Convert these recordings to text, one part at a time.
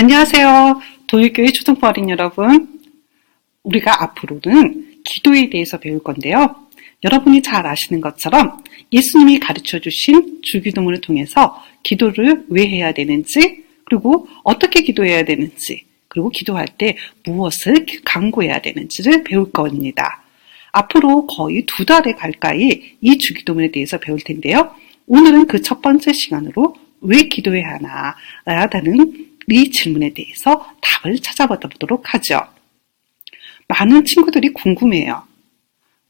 안녕하세요. 도율교회 초등부 어린 여러분. 우리가 앞으로는 기도에 대해서 배울 건데요. 여러분이 잘 아시는 것처럼 예수님이 가르쳐 주신 주기도문을 통해서 기도를 왜 해야 되는지, 그리고 어떻게 기도해야 되는지, 그리고 기도할 때 무엇을 간구해야 되는지를 배울 겁니다. 앞으로 거의 2달에 가까이 이 주기도문에 대해서 배울 텐데요. 오늘은 그 첫 번째 시간으로 왜 기도해야 하나라는 이 질문에 대해서 답을 찾아보도록 하죠. 많은 친구들이 궁금해요.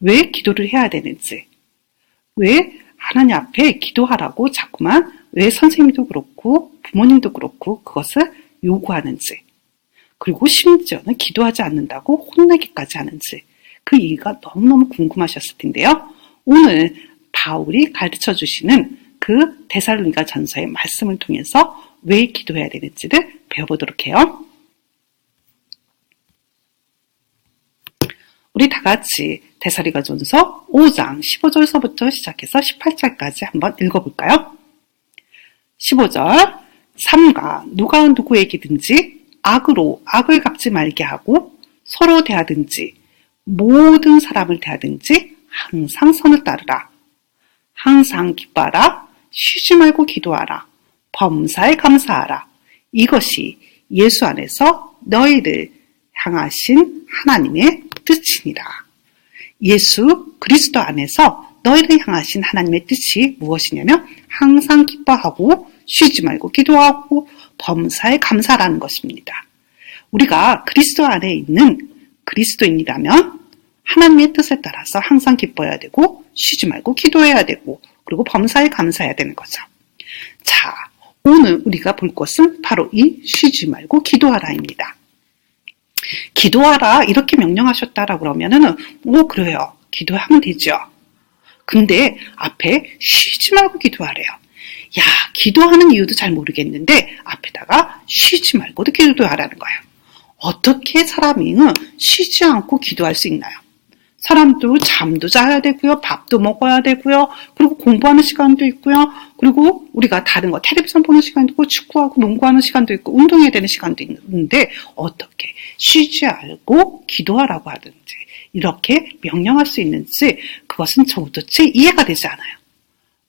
왜 기도를 해야 되는지, 왜 하나님 앞에 기도하라고 자꾸만 왜 선생님도 그렇고 부모님도 그렇고 그것을 요구하는지, 그리고 심지어는 기도하지 않는다고 혼내기까지 하는지 그 이유가 너무너무 궁금하셨을 텐데요. 오늘 바울이 가르쳐 주시는 그 데살로니가 전서의 말씀을 통해서 왜 기도해야 되는지를 배워보도록 해요. 우리 다 같이 데살로니가 전서 5장 15절서부터 시작해서 18절까지 한번 읽어볼까요? 15절, 삼가 누가 누구에게든지 악으로 악을 갚지 말게 하고 서로 대하든지 모든 사람을 대하든지 항상 선을 따르라. 항상 기뻐하라. 쉬지 말고 기도하라. 범사에 감사하라. 이것이 예수 안에서 너희를 향하신 하나님의 뜻이니라. 예수 그리스도 안에서 너희를 향하신 하나님의 뜻이 무엇이냐면 항상 기뻐하고 쉬지 말고 기도하고 범사에 감사하라는 것입니다. 우리가 그리스도 안에 있는 그리스도인이라면 하나님의 뜻에 따라서 항상 기뻐해야 되고 쉬지 말고 기도해야 되고 그리고 범사에 감사해야 되는 거죠. 자, 오늘 우리가 볼 것은 바로 이 쉬지 말고 기도하라입니다. 기도하라 이렇게 명령하셨다라고 그러면은 그래요. 기도하면 되죠. 근데 앞에 쉬지 말고 기도하래요. 야, 기도하는 이유도 잘 모르겠는데 앞에다가 쉬지 말고도 기도하라는 거예요. 어떻게 사람이 쉬지 않고 기도할 수 있나요? 사람도 잠도 자야 되고요. 밥도 먹어야 되고요. 그리고 공부하는 시간도 있고요. 그리고 우리가 다른 거 텔레비전 보는 시간도 있고 축구하고 농구하는 시간도 있고 운동해야 되는 시간도 있는데 어떻게 쉬지 않고 기도하라고 하든지 이렇게 명령할 수 있는지 그것은 도대체 이해가 되지 않아요.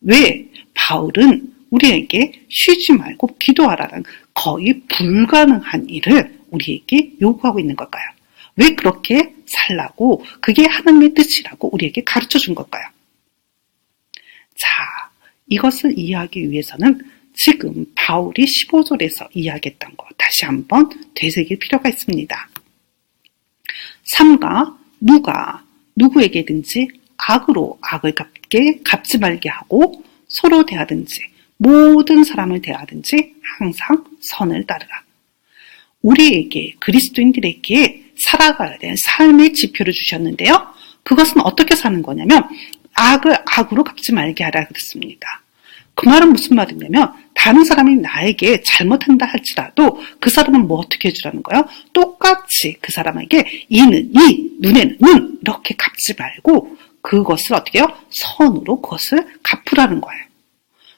왜 바울은 우리에게 쉬지 말고 기도하라는 거의 불가능한 일을 우리에게 요구하고 있는 걸까요? 왜 그렇게 살라고 그게 하나님의 뜻이라고 우리에게 가르쳐 준 걸까요? 자, 이것을 이해하기 위해서는 지금 바울이 15절에서 이야기했던 거 다시 한번 되새길 필요가 있습니다. 삼가 누가 누구에게든지 악으로 악을 갚지 말게 하고 서로 대하든지 모든 사람을 대하든지 항상 선을 따르라. 우리에게 그리스도인들에게 살아가야 되는 삶의 지표를 주셨는데요. 그것은 어떻게 사는 거냐면 악을 악으로 갚지 말게 하라 그랬습니다. 그 말은 무슨 말이냐면 다른 사람이 나에게 잘못한다 할지라도 그 사람은 뭐 어떻게 해주라는 거예요? 똑같이 그 사람에게 이는 이, 눈에는 눈 이렇게 갚지 말고 그것을 어떻게 해요? 선으로 그것을 갚으라는 거예요.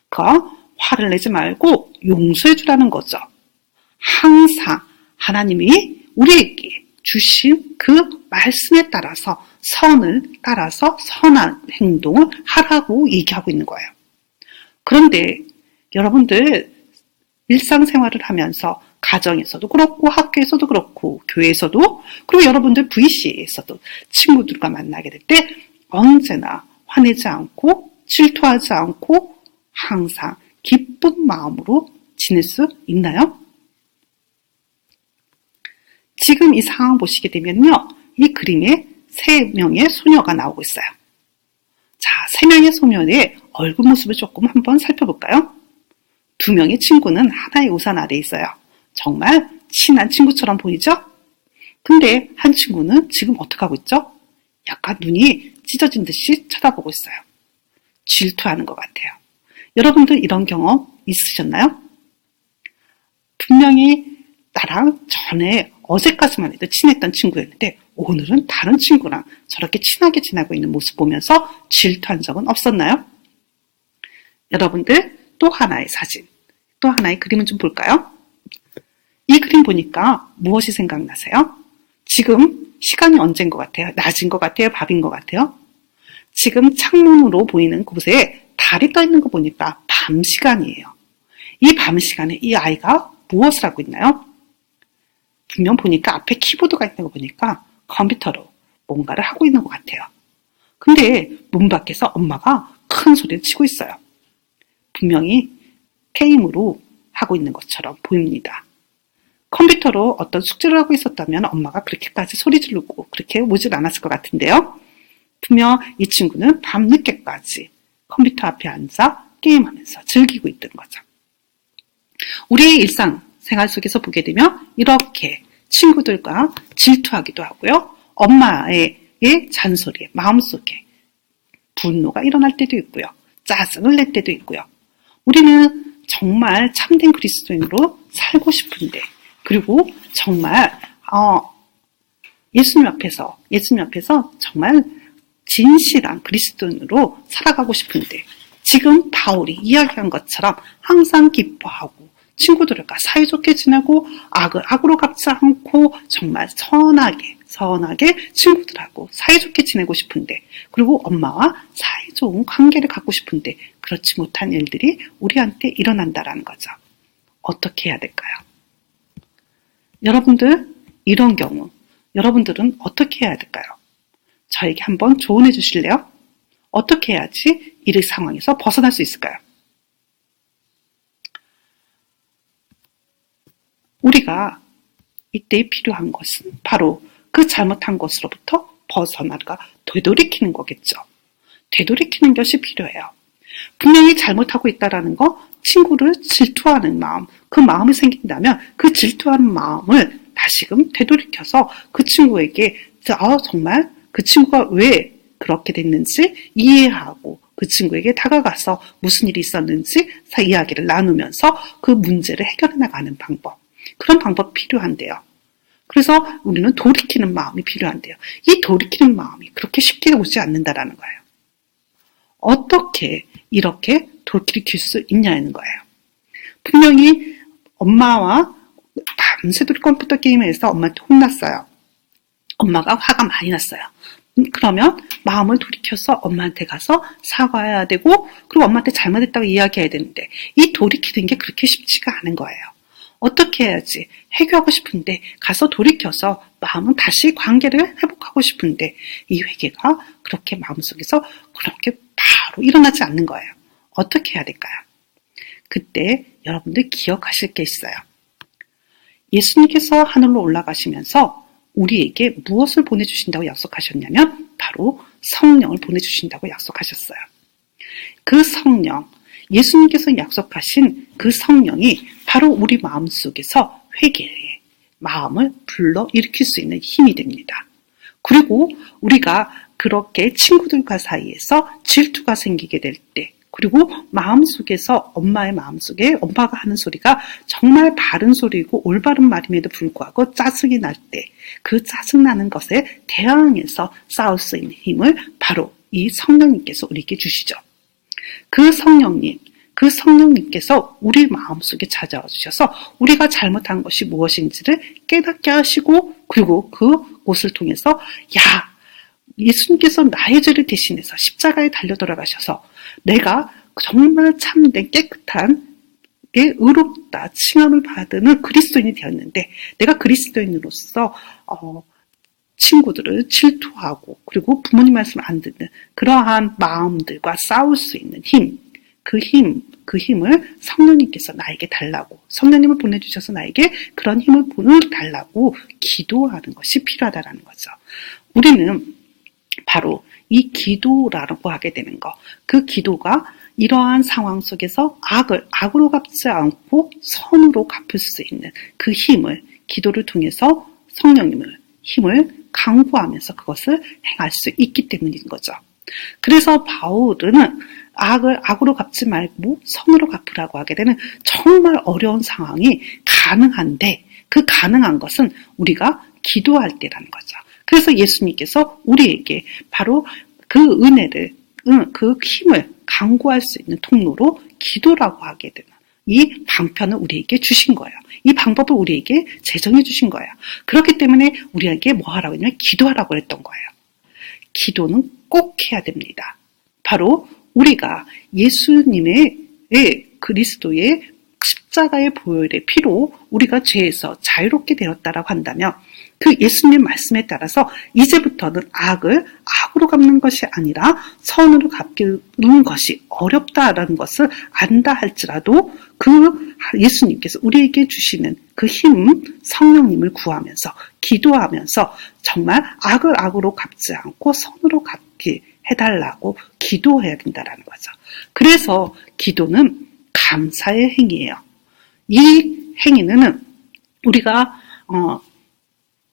그러니까 화를 내지 말고 용서해 주라는 거죠. 항상 하나님이 우리에게 주신 그 말씀에 따라서 선을 따라서 선한 행동을 하라고 얘기하고 있는 거예요. 그런데 여러분들 일상생활을 하면서 가정에서도 그렇고 학교에서도 그렇고 교회에서도 그리고 여러분들 VC에서도 친구들과 만나게 될 때 언제나 화내지 않고 질투하지 않고 항상 기쁜 마음으로 지낼 수 있나요? 지금 이 상황 보시게 되면요. 이 그림에 3명의 소녀가 나오고 있어요. 자, 3명의 소녀의 얼굴 모습을 조금 한번 살펴볼까요? 2명의 친구는 하나의 우산 아래에 있어요. 정말 친한 친구처럼 보이죠? 근데 한 친구는 지금 어떻게 하고 있죠? 약간 눈이 찢어진 듯이 쳐다보고 있어요. 질투하는 것 같아요. 여러분들 이런 경험 있으셨나요? 분명히 나랑 전에 어제까지만 해도 친했던 친구였는데 오늘은 다른 친구랑 저렇게 친하게 지내고 있는 모습 보면서 질투한 적은 없었나요? 여러분들 또 하나의 사진, 또 하나의 그림을 좀 볼까요? 이 그림 보니까 무엇이 생각나세요? 지금 시간이 언제인 것 같아요? 낮인 것 같아요? 밤인 것 같아요? 지금 창문으로 보이는 곳에 달이 떠 있는 거 보니까 밤 시간이에요. 이 밤 시간에 이 아이가 무엇을 하고 있나요? 분명 보니까 앞에 키보드가 있는 거 보니까 컴퓨터로 뭔가를 하고 있는 것 같아요. 근데 문 밖에서 엄마가 큰 소리를 치고 있어요. 분명히 게임으로 하고 있는 것처럼 보입니다. 컴퓨터로 어떤 숙제를 하고 있었다면 엄마가 그렇게까지 소리 지르고 그렇게 오질 않았을 것 같은데요. 분명 이 친구는 밤늦게까지 컴퓨터 앞에 앉아 게임하면서 즐기고 있던 거죠. 우리의 일상 생활 속에서 보게 되면 이렇게 친구들과 질투하기도 하고요. 엄마의 잔소리에 마음속에 분노가 일어날 때도 있고요. 짜증을 낼 때도 있고요. 우리는 정말 참된 그리스도인으로 살고 싶은데, 그리고 정말 예수님 앞에서 정말 진실한 그리스도인으로 살아가고 싶은데, 지금 바울이 이야기한 것처럼 항상 기뻐하고 친구들과 사이좋게 지내고 악으로 갚지 않고 정말 선하게 친구들하고 사이좋게 지내고 싶은데, 그리고 엄마와 사이좋은 관계를 갖고 싶은데 그렇지 못한 일들이 우리한테 일어난다라는 거죠. 어떻게 해야 될까요? 여러분들, 이런 경우 여러분들은 어떻게 해야 될까요? 저에게 한번 조언해 주실래요? 어떻게 해야지 이 상황에서 벗어날 수 있을까요? 우리가 이때 필요한 것은 바로 그 잘못한 것으로부터 벗어나가 되돌이키는 거겠죠. 되돌이키는 것이 필요해요. 분명히 잘못하고 있다라는 거, 친구를 질투하는 마음, 그 마음이 생긴다면 그 질투하는 마음을 다시금 되돌이켜서 그 친구에게 정말 그 친구가 왜 그렇게 됐는지 이해하고 그 친구에게 다가가서 무슨 일이 있었는지 이야기를 나누면서 그 문제를 해결해 나가는 방법, 그런 방법이 필요한데요. 그래서 우리는 돌이키는 마음이 필요한데요. 이 돌이키는 마음이 그렇게 쉽게 오지 않는다라는 거예요. 어떻게 이렇게 돌이킬 수 있냐는 거예요. 분명히 엄마와 밤새도록 컴퓨터 게임에서 엄마한테 혼났어요. 엄마가 화가 많이 났어요. 그러면 마음을 돌이켜서 엄마한테 가서 사과해야 되고, 그리고 엄마한테 잘못했다고 이야기해야 되는데, 이 돌이키는 게 그렇게 쉽지가 않은 거예요. 어떻게 해야지? 해결하고 싶은데 가서 돌이켜서 마음은 다시 관계를 회복하고 싶은데 이 회개가 그렇게 마음속에서 그렇게 바로 일어나지 않는 거예요. 어떻게 해야 될까요? 그때 여러분들 기억하실 게 있어요. 예수님께서 하늘로 올라가시면서 우리에게 무엇을 보내주신다고 약속하셨냐면 바로 성령을 보내주신다고 약속하셨어요. 그 성령, 예수님께서 약속하신 그 성령이 바로 우리 마음속에서 회개의 마음을 불러일으킬 수 있는 힘이 됩니다. 그리고 우리가 그렇게 친구들과 사이에서 질투가 생기게 될 때, 그리고 마음속에서 엄마의 마음속에 엄마가 하는 소리가 정말 바른 소리고 올바른 말임에도 불구하고 짜증이 날 때, 그 짜증나는 것에 대항해서 싸울 수 있는 힘을 바로 이 성령님께서 우리에게 주시죠. 그 성령님께서 우리 마음속에 찾아와 주셔서 우리가 잘못한 것이 무엇인지를 깨닫게 하시고, 그리고 그곳을 통해서 예수님께서 나의 죄를 대신해서 십자가에 달려 돌아가셔서 내가 정말 참된 깨끗한 의롭다 칭함을 받는 그리스도인이 되었는데, 내가 그리스도인으로서 친구들을 질투하고 그리고 부모님 말씀을 안 듣는 그러한 마음들과 싸울 수 있는 힘, 그 힘을 성령님께서 나에게 달라고, 성령님을 보내주셔서 나에게 그런 힘을 달라고 기도하는 것이 필요하다는 거죠. 우리는 바로 이 기도라고 하게 되는 거, 그 기도가 이러한 상황 속에서 악으로 갚지 않고 선으로 갚을 수 있는 그 힘을, 기도를 통해서 성령님을 힘을 강구하면서 그것을 행할 수 있기 때문인 거죠. 그래서 바울은 악으로 갚지 말고 선으로 갚으라고 하게 되는 정말 어려운 상황이 가능한데, 그 가능한 것은 우리가 기도할 때라는 거죠. 그래서 예수님께서 우리에게 바로 그 은혜를, 그 힘을 강구할 수 있는 통로로 기도라고 하게 되는 이 방편을 우리에게 주신 거예요. 이 방법을 우리에게 제정해 주신 거예요. 그렇기 때문에 우리에게 뭐 하라고 했냐면 기도하라고 했던 거예요. 기도는 꼭 해야 됩니다. 바로 우리가 예수님의 그리스도의 십자가의 보혈의 피로 우리가 죄에서 자유롭게 되었다라고 한다면 그 예수님 말씀에 따라서 이제부터는 악을 악으로 갚는 것이 아니라 선으로 갚는 것이 어렵다라는 것을 안다 할지라도 그 예수님께서 우리에게 주시는 그 힘, 성령님을 구하면서 기도하면서 정말 악을 악으로 갚지 않고 선으로 갚게 해달라고 기도해야 된다는 거죠. 그래서 기도는 감사의 행위예요. 이 행위는 우리가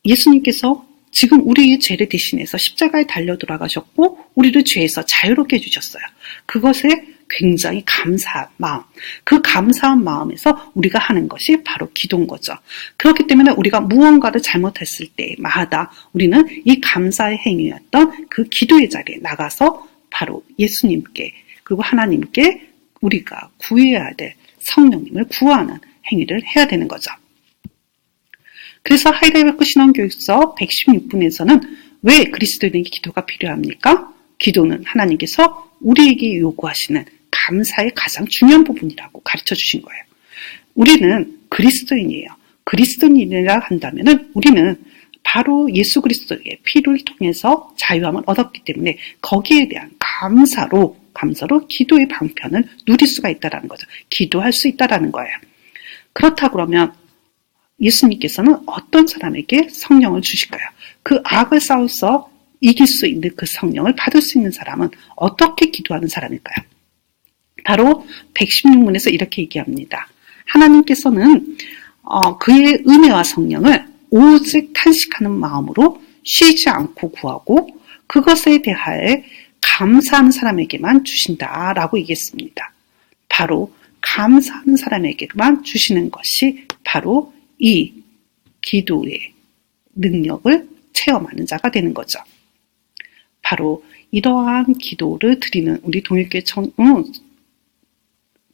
예수님께서 지금 우리의 죄를 대신해서 십자가에 달려 돌아가셨고 우리를 죄에서 자유롭게 해주셨어요. 그것에 굉장히 감사한 마음, 그 감사한 마음에서 우리가 하는 것이 바로 기도인 거죠. 그렇기 때문에 우리가 무언가를 잘못했을 때마다 우리는 이 감사의 행위였던 그 기도의 자리에 나가서 바로 예수님께 그리고 하나님께 우리가 구해야 될 성령님을 구하는 행위를 해야 되는 거죠. 그래서 하이델베르크 신앙교육서 116분에서는 왜 그리스도인에게 기도가 필요합니까? 기도는 하나님께서 우리에게 요구하시는 감사의 가장 중요한 부분이라고 가르쳐 주신 거예요. 우리는 그리스도인이에요. 그리스도인이라 한다면 우리는 바로 예수 그리스도의 피를 통해서 자유함을 얻었기 때문에 거기에 대한 감사로 기도의 방편을 누릴 수가 있다는 거죠. 기도할 수 있다는 거예요. 그렇다 그러면 예수님께서는 어떤 사람에게 성령을 주실까요? 그 악을 싸워서 이길 수 있는 그 성령을 받을 수 있는 사람은 어떻게 기도하는 사람일까요? 바로 116문에서 이렇게 얘기합니다. 하나님께서는 그의 은혜와 성령을 오직 탄식하는 마음으로 쉬지 않고 구하고 그것에 대하여 감사하는 사람에게만 주신다라고 얘기했습니다. 바로 감사하는 사람에게만 주시는 것이 바로 이 기도의 능력을 체험하는 자가 되는 거죠. 바로 이러한 기도를 드리는 우리 동일교회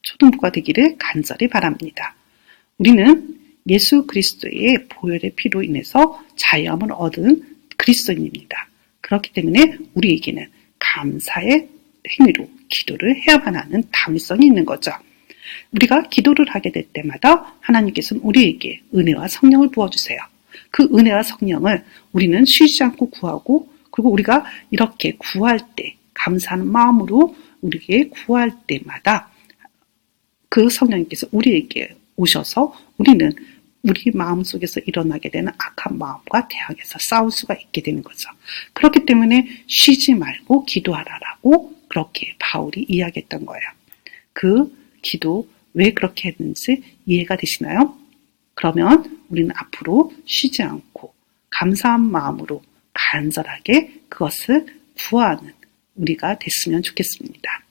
초등부가 되기를 간절히 바랍니다. 우리는 예수 그리스도의 보혈의 피로 인해서 자유함을 얻은 그리스도인입니다. 그렇기 때문에 우리에게는 감사의 행위로 기도를 해야만 하는 당위성이 있는 거죠. 우리가 기도를 하게 될 때마다 하나님께서는 우리에게 은혜와 성령을 부어주세요. 그 은혜와 성령을 우리는 쉬지 않고 구하고 그리고 우리가 이렇게 구할 때 감사하는 마음으로 우리에게 구할 때마다 그 성령님께서 우리에게 오셔서 우리는 우리 마음속에서 일어나게 되는 악한 마음과 대항해서 싸울 수가 있게 되는 거죠. 그렇기 때문에 쉬지 말고 기도하라라고 그렇게 바울이 이야기했던 거예요. 그 기도 왜 그렇게 했는지 이해가 되시나요? 그러면 우리는 앞으로 쉬지 않고 감사한 마음으로 간절하게 그것을 구하는 우리가 됐으면 좋겠습니다.